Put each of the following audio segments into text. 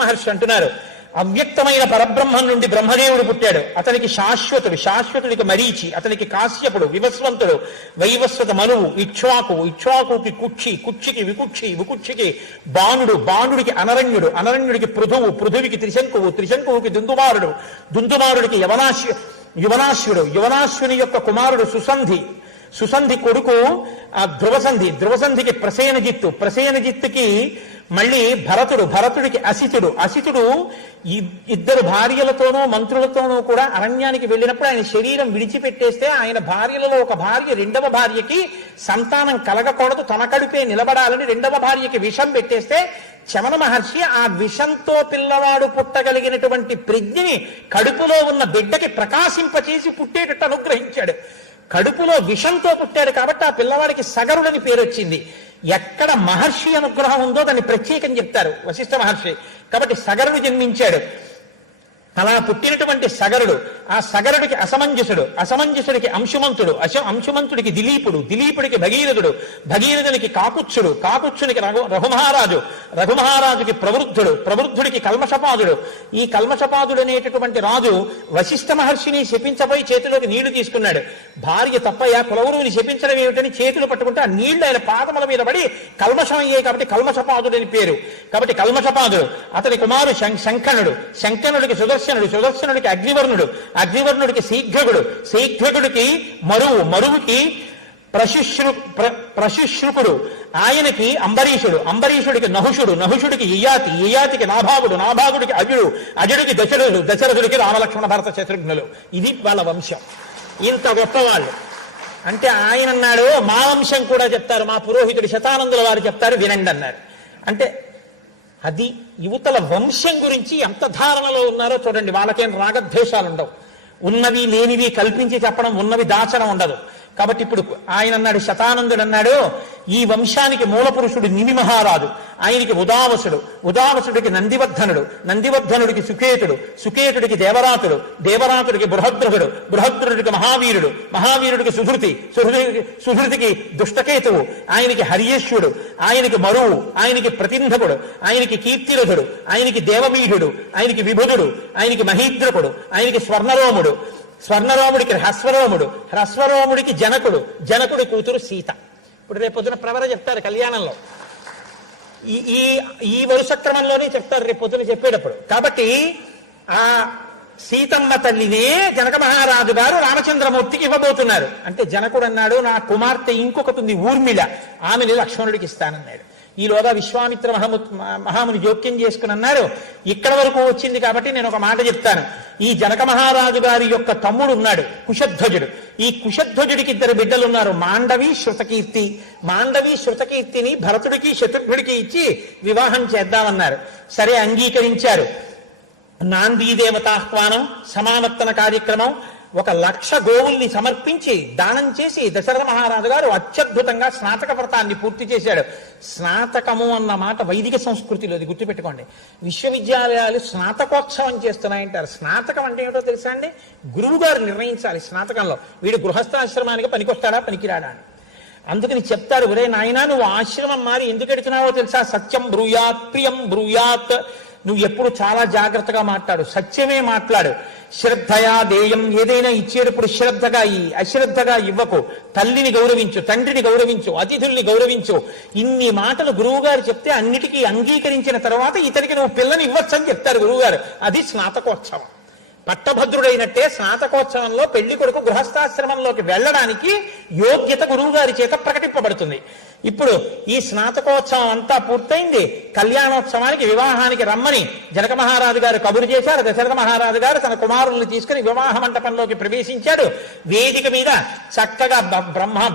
మహర్షి అంటున్నారు, అవ్యక్తమైన పరబ్రహ్మం నుండి బ్రహ్మదేవుడు పుట్టాడు. అతనికి శాశ్వతుడికి మరీచి, అతనికి కాశ్యపుడు, వివస్వంతుడు, వైవస్వత మనువు, ఇక్ష్వాకుకి కుక్షికి వికుక్షికి బాణుడికి అనరణ్యుడికి పృథువికి త్రిశంకువుకి దుందుమారుడికి యువనాశ్వుని యొక్క కుమారుడు సుసంధి కొడుకు ధ్రువసంధికి ప్రసేనజిత్తుకి మళ్ళీ భరతుడికి అసితుడు ఇద్దరు భార్యలతోనూ మంత్రులతోనూ కూడా అరణ్యానికి వెళ్ళినప్పుడు ఆయన శరీరం విడిచిపెట్టేస్తే ఆయన భార్యలలో ఒక భార్య రెండవ భార్యకి సంతానం కలగకూడదు, తన కడుపే నిలబడాలని రెండవ భార్యకి విషం పెట్టేస్తే చమన మహర్షి ఆ విషంతో పిల్లవాడు పుట్టగలిగినటువంటి ప్రజ్ఞని కడుపులో ఉన్న బిడ్డకి ప్రకాశింపచేసి పుట్టేటట్టు అనుగ్రహించాడు. కడుపులో విషంతో పుట్టాడు కాబట్టి ఆ పిల్లవాడికి సగరుడని పేరు వచ్చింది. ఎక్కడ మహర్షి అనుగ్రహం ఉందో దాన్ని ప్రత్యేకం చెప్తారు వశిష్ఠ మహర్షి. కాబట్టి సగరుడు జన్మించాడు. అలా పుట్టినటువంటి సగరుడు, ఆ సగరుడికి అసమంజసుడికి అంశుమంతుడికి దిలీపుడికి భగీరథుడికి కాకుత్సునికి రఘుమహారాజుకి ప్రవృద్ధుడికి కల్మషపాదుడు. ఈ కల్మషపాదుడు అనేటటువంటి రాజు వశిష్ఠ మహర్షిని శపించబోయి చేతిలోకి నీళ్లు తీసుకున్నాడు. భార్య తప్పయ్య కులవరువుని శపించడం ఏమిటని చేతులు పట్టుకుంటే ఆ నీళ్లు ఆయన పాదముల మీద పడి కల్మషం అయ్యాయి కాబట్టి కల్మషపాదుడని పేరు. కాబట్టి కల్మషపాదుడు. అతని కుమారు శంకనుడికి సుదర్శనుడికి అగ్నివర్ణుడికి శీఘ్రకుడికి మరువుకి ప్రశుశ్రుకుడు, ఆయనకి అంబరీషుడికి నహుషుడికి యయాతికి నాభాగుడికి అజుడికి దశరథుడికి రామలక్ష్మణ భరత శత్రుఘ్నులు. ఇది వాళ్ళ వంశం. ఇంత గొప్పవాళ్ళు. అంటే ఆయన అన్నాడు, మా వంశం కూడా చెప్తారు, మా పురోహితుడు శతానందుల వారు చెప్తారు, వినండి అన్నారు. అంటే అది యువతల వంశం గురించి ఎంత ధారణలో ఉన్నారో చూడండి. వాళ్ళకేం రాగద్వేషాలు ఉండవు. ఉన్నవి లేనివి కల్పించి చెప్పడం, ఉన్నవి దాచడం ఉండదు. కాబట్టి ఇప్పుడు ఆయన అన్నాడు, శతానందుడు అన్నాడు, ఈ వంశానికి మూల పురుషుడు నిమి మహారాజు, ఆయనకి ఉదావసుడికి నందివర్ధనుడికి సుకేతుడికి దేవరాతుడికి బృహద్రుడికి మహావీరుడికి సుధృతికి దుష్టకేతువు, ఆయనకి హర్యేశ్వరుడు, ఆయనకి మరువు, ఆయనకి ప్రతింధకుడు, ఆయనకి కీర్తిరథుడు, ఆయనకి దేవమీఢుడు, ఆయనకి విభుదుడు, ఆయనకి మహీద్రకుడు, ఆయనకి స్వర్ణరోముడికి హ్రస్వరోముడికి జనకుడి కూతురు సీత. ఇప్పుడు రేపొద్దున ప్రవర చెప్తారు కళ్యాణంలో, ఈ వరుస క్రమంలోనే చెప్తారు రేపొద్దున చెప్పేటప్పుడు. కాబట్టి ఆ సీతమ్మ తల్లినే జనక మహారాజు గారు రామచంద్రమూర్తికి ఇవ్వబోతున్నారు. అంటే జనకుడు అన్నాడు, నా కుమార్తె ఇంకొకటి ఉంది ఊర్మిళ, ఆమెని లక్ష్మణుడికి ఇస్తానన్నాడు. ఈలోగా విశ్వామిత్ర మహాముని జోక్యం చేసుకుని అన్నారు, ఇక్కడ వరకు వచ్చింది కాబట్టి నేను ఒక మాట చెప్తాను. ఈ జనక మహారాజు గారి యొక్క తమ్ముడు ఉన్నాడు కుశధ్వజుడు. ఈ కుశధ్వజుడికి ఇద్దరు బిడ్డలు ఉన్నారు, మాండవి శృతకీర్తిని భరతుడికి శత్రుఘ్నుడికి ఇచ్చి వివాహం చేద్దామన్నారు. సరే, అంగీకరించారు. నాందీదేవతాహ్వానం, సమావర్తన కార్యక్రమం, 1,00,000 గోవుల్ని సమర్పించి దానం చేసి దశరథ మహారాజు గారు అత్యద్భుతంగా స్నాతక వ్రతాన్ని పూర్తి చేశాడు. స్నాతకము అన్న మాట వైదిక సంస్కృతిలో, అది గుర్తుపెట్టుకోండి. విశ్వవిద్యాలయాలు స్నాతకోత్సవం చేస్తున్నాయంటారు. స్నాతకం అంటే ఏమిటో తెలుసా అండి? గురువు గారు నిర్ణయించాలి స్నాతకంలో వీడు గృహస్థాశ్రమానికి పనికొస్తాడా పనికిరాడా అని. అందుకని చెప్తారు, ఒరే నాయనా, నువ్వు ఆశ్రమం మారి ఎందుకు ఎడుతున్నావో తెలుసా? సత్యం బ్రూయాత్ ప్రియం బ్రూయాత్. నువ్వు ఎప్పుడు చాలా జాగ్రత్తగా మాట్లాడు, సత్యమే మాట్లాడు. శ్రద్ధయా దేయం, ఏదైనా ఇచ్చేటప్పుడు శ్రద్ధగా అశ్రద్ధగా ఇవ్వకు. తల్లిని గౌరవించు, తండ్రిని గౌరవించు, అతిథుల్ని గౌరవించు. ఇన్ని మాటలు గురువు గారు చెప్తే అన్నిటికీ అంగీకరించిన తర్వాత ఇతనికి నువ్వు పిల్లని ఇవ్వచ్చని చెప్తారు గురువు గారు. అది స్నాతకోత్సవం. పట్టభద్రుడైనట్టే స్నాతకోత్సవంలో పెళ్లి కొడుకు గృహస్థాశ్రమంలోకి వెళ్ళడానికి యోగ్యత గురువు గారి చేత ప్రకటింపబడుతుంది. ఇప్పుడు ఈ స్నాతకోత్సవం అంతా పూర్తయింది. కళ్యాణోత్సవానికి, వివాహానికి రమ్మని జనక మహారాజు గారు కబురు చేశారు. దశరథ మహారాజు గారు తన కుమారుల్ని తీసుకుని వివాహ మంటపంలోకి ప్రవేశించాడు. వేదిక మీద చక్కగా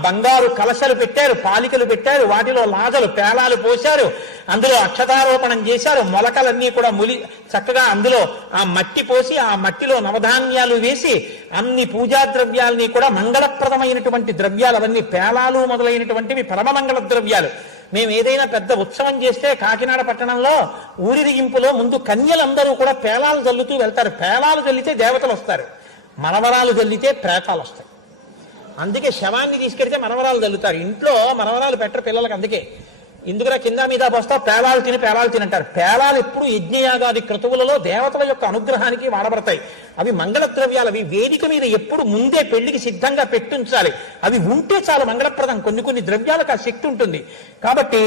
బంగారు కలశలు పెట్టారు, పాలికలు పెట్టారు, వాటిలో లాజలు పేలాలు పోశారు, అందులో అక్షతారోపణం చేశారు. మొలకలన్నీ కూడా చక్కగా అందులో ఆ మట్టి పోసి ఆ మట్టిలో నవధాన్యాలు వేసి అన్ని పూజా ద్రవ్యాలని కూడా మంగళప్రదమైనటువంటి ద్రవ్యాలు, అవన్నీ పేలాలు మొదలైనటువంటివి పరమమంగళ ద్రవ్యాలు. మేము ఏదైనా పెద్ద ఉత్సవం చేస్తే కాకినాడ పట్టణంలో ఊరిరిగింపులో ముందు కన్యలందరూ కూడా పేలాలు చల్లుతూ వెళ్తారు. పేలాలు చల్లితే దేవతలు వస్తారు, మనవరాలు చల్లితే ప్రేతాలు వస్తాయి. అందుకే శవాన్ని తీసుకెడితే మనవరాలు చల్లుతారు. ఇంట్లో మనవరాలు పెట్టరు పిల్లలకు. అందుకే ఇందుకురా కింద మీద పోస్తా పేలాలు తిని అంటారు. పేలాలు ఎప్పుడు యజ్ఞయాగాది క్రతువులలో దేవతల యొక్క అనుగ్రహానికి వాడబడతాయి. అవి మంగళ ద్రవ్యాలు. అవి వేదిక మీద ఎప్పుడు ముందే పెళ్లికి సిద్ధంగా పెట్టుంచాలి. అవి ఉంటే చాలు మంగళప్రదం. కొన్ని ద్రవ్యాలకు ఆ శక్తి ఉంటుంది. కాబట్టి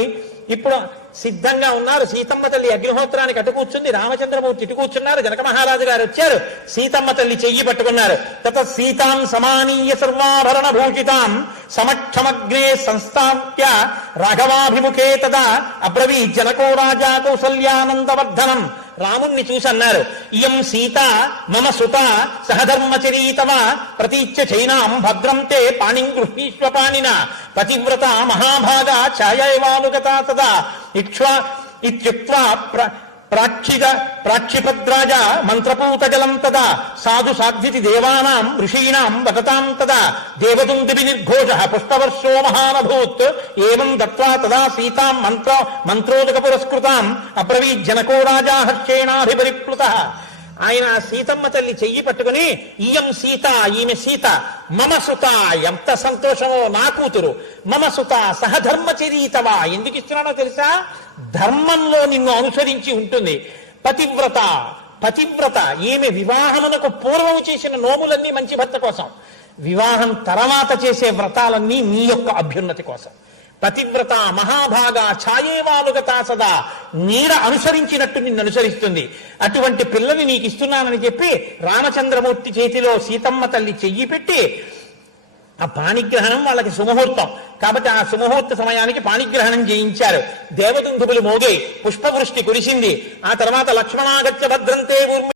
ఇప్పుడు సిద్ధంగా ఉన్నారు. సీతమ్మ తల్లి అగ్నిహోత్రానికి అటు కూర్చుంది, రామచంద్రమూర్తి ఇటు కూర్చున్నారు. జనక మహారాజు గారు వచ్చారు, సీతమ్మ తల్లి చెయ్యి పట్టుకున్నారు. తత సీతాం సమానీయ సర్వాభరణ భూషితాం సమక్షమగ్నే సంస్థాప్య రాఘవాభిముఖే తదా అబ్రవీ జనకో రాజా కౌసల్యానందవర్ధనం. రాముణ్ణి చూసి అన్నారు, ఇయం సీత మమ సుత సహధర్మచరీతవ ప్రతీచ్య చైనాం భద్రం తే పాణిం గృహీష్వ పాణిన పతివ్రత మహాభాగా ఛాయైవానుగతా తదా ఇత్యుక్త్వా ప్రాక్షిపద్రాజ మంత్రపూత జలం తదా సాధు సాధ్యతి దేవానాం ఋషీణాం వదతాం తదా దేవదుందుభి నిర్ఘోష పుష్పవర్షో మహానభూత్ ఏవం దత్వా తదా సీతాం మంత్రోదక పురస్కృతాం అబ్రవీత్ జనకో రాజా హర్షేణాభిపరిప్లుత. ఆయన సీతమ్మ తల్లి చెయ్యి పట్టుకుని, ఇయం సీత, ఈమె సీత, మమ సుత, ఎంత సంతోషమో, నా కూతురు, మమ సుత సహధర్మచరీతవా, ఎందుకు ఇస్తున్నానో తెలుసా, ధర్మంలో నిన్ను అనుసరించి ఉంటుంది. పతివ్రత, ఈమె వివాహమునకు పూర్వం చేసిన నోములన్నీ మంచి భర్త కోసం, వివాహం తర్వాత చేసే వ్రతాలన్నీ నీ యొక్క అభ్యున్నతి కోసం. పతివ్రత మహాభాగా ఛాయేవానుగతా సదా, నీడ అనుసరించినట్టు నిన్ను అనుసరిస్తుంది. అటువంటి పిల్లని నీకు ఇస్తున్నానని చెప్పి రామచంద్రమూర్తి చేతిలో సీతమ్మ తల్లి చెయ్యి పెట్టి, ఆ పాణిగ్రహణం వాళ్ళకి సుముహూర్తం కాబట్టి ఆ సుముహూర్త సమయానికి పాణిగ్రహణం చేయించారు. దేవదుందుబులు మోగే, పుష్పవృష్టి కురిసింది. ఆ తర్వాత లక్ష్మణాగత్య భద్రంతే ఊర్మి